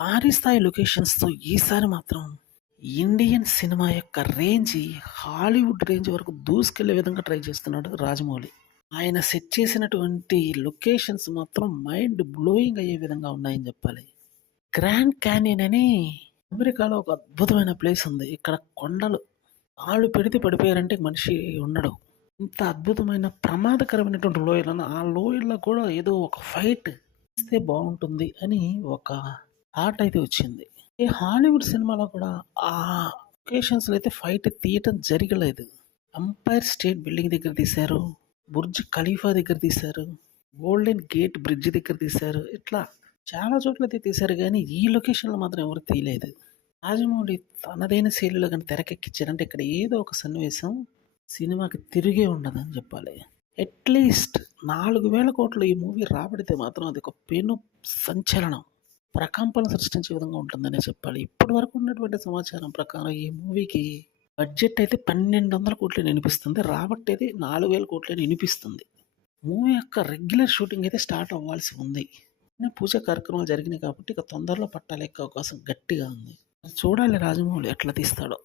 భారీ స్థాయి లొకేషన్స్‌తో ఈసారి మాత్రం ఇండియన్ సినిమా యొక్క రేంజ్ హాలీవుడ్ రేంజ్ వరకు దూసుకెళ్ళే విధంగా ట్రై చేస్తున్నాడు రాజమౌళి. ఆయన సెట్ చేసినటువంటి లొకేషన్స్ మాత్రం మైండ్ బ్లోయింగ్ అయ్యే విధంగా ఉన్నాయని చెప్పాలి. గ్రాండ్ క్యానియన్ అని అమెరికాలో ఒక అద్భుతమైన ప్లేస్ ఉంది. ఇక్కడ కొండలు కాళ్ళు పెడితే పడిపోయారంటే మనిషి ఉండడు. ఇంత అద్భుతమైన ప్రమాదకరమైనటువంటి లోయలను ఆ లోయల్లో కూడా ఏదో ఒక ఫైట్ ఇస్తే బాగుంటుంది అని ఒక థాట్ అయితే వచ్చింది. ఈ హాలీవుడ్ సినిమాలో కూడా ఆ లొకేషన్స్‌లో అయితే ఫైట్ తీయటం జరగలేదు. ఎంపైర్ స్టేట్ బిల్డింగ్ దగ్గర తీశారు. బుర్జ్ ఖలీఫా దగ్గర తీశారు. గోల్డెన్ గేట్ బ్రిడ్జ్ దగ్గర తీశారు. ఇట్లా చాలా చోట్లయితే తీశారు గానీ, ఈ లొకేషన్‌లో మాత్రం ఎవరు తీయలేదు. రాజమౌళి తనదైన శైలిలో గాని తెరకెక్కించారంటే ఇక్కడ ఏదో ఒక సన్నివేశం సినిమాకి తిరిగే ఉండదని చెప్పాలి. అట్‌లీస్ట్ 4,000,00,00,000 ఈ మూవీ రాబడితే మాత్రం అది ఒక పెను సంచలనం. ప్రకంపనలు సృష్టించే విధంగా ఉంటుందనే చెప్పాలి. ఇప్పటి వరకు ఉన్నటువంటి సమాచారం ప్రకారం ఈ మూవీకి బడ్జెట్ అయితే 1,200,00,00,000 వినిపిస్తుంది. రాబట్టేది 4,000,00,00,000 వినిపిస్తుంది. మూవీ యొక్క రెగ్యులర్ షూటింగ్ అయితే స్టార్ట్ అవ్వాల్సి ఉంది. పూజా కార్యక్రమాలు జరిగినాయి కాబట్టి ఇక తొందరలో పట్టాలెక్కే అవకాశం గట్టిగా ఉంది. చూడాలి రాజమౌళి ఎట్లా తీస్తాడో.